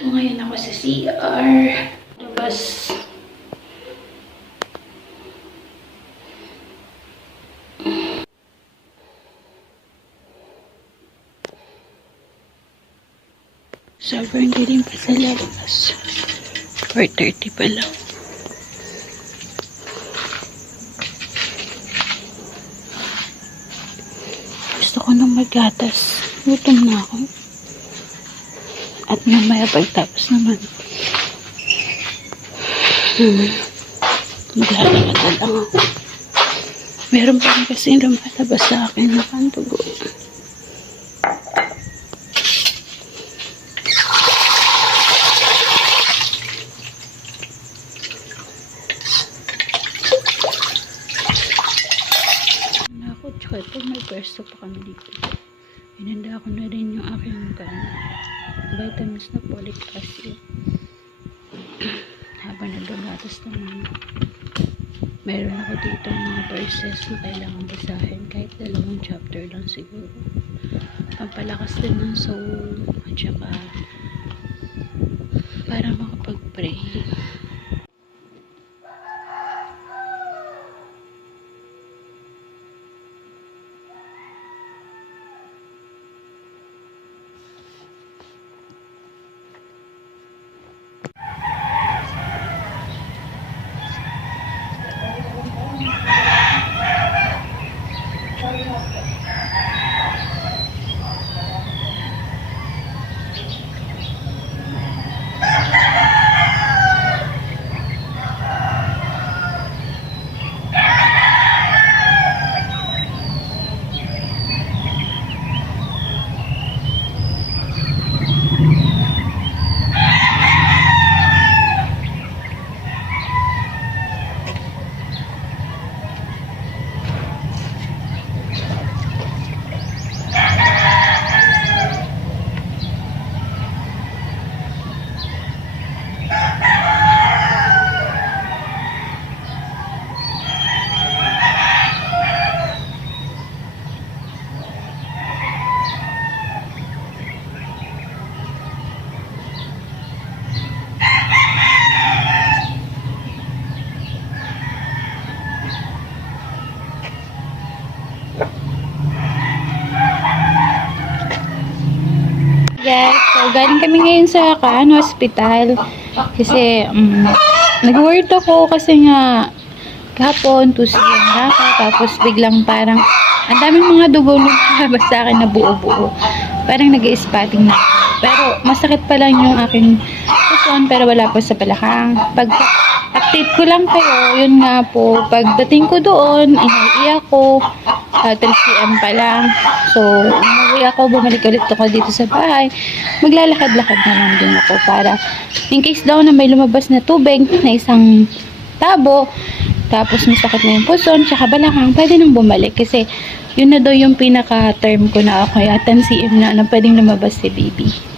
Ito ngayon ako sa CR. Labas. Sobrang dilim pa sa labas. 4.30 pa lang. Gusto ko nang magatas. Gutom na ako. At mamaya pagtapos naman. Hmm. Maglalakad lang. Meron pa rin kasi lumalabas sa akin na kantugo. na ako. Tsaka ito, may pwesto pa kami dito. Inanda ko na rin yung aking kan, vitamins na folic acid. Habang nagagatas naman, meron ako dito mga verses na kailangan basahin kahit dalawang chapter lang siguro. Pampalakas din ng soul at saka para makapag-pray. Yes, so galing kami ngayon sa kan hospital kasi um, nag-worried ako kasi nga kahapon tusi yung raka tapos biglang parang ang daming mga dugo lumabas sa akin na buo-buo. Parang nag spotting na ako. Pero masakit pa lang yung aking puson pero wala pa sa balakang. Pag update ko lang kayo, yun nga po, pagdating ko doon, inaiiyak ko, uh, 3 p.m. pa lang. So, umuwi ako, bumalik ulit ako dito sa bahay. Maglalakad-lakad na lang din ako para in case daw na may lumabas na tubig na isang tabo, tapos masakit na yung puson, tsaka balakang, pwede nang bumalik kasi yun na daw yung pinaka-term ko na ako, yatan CM na, na pwedeng lumabas si baby.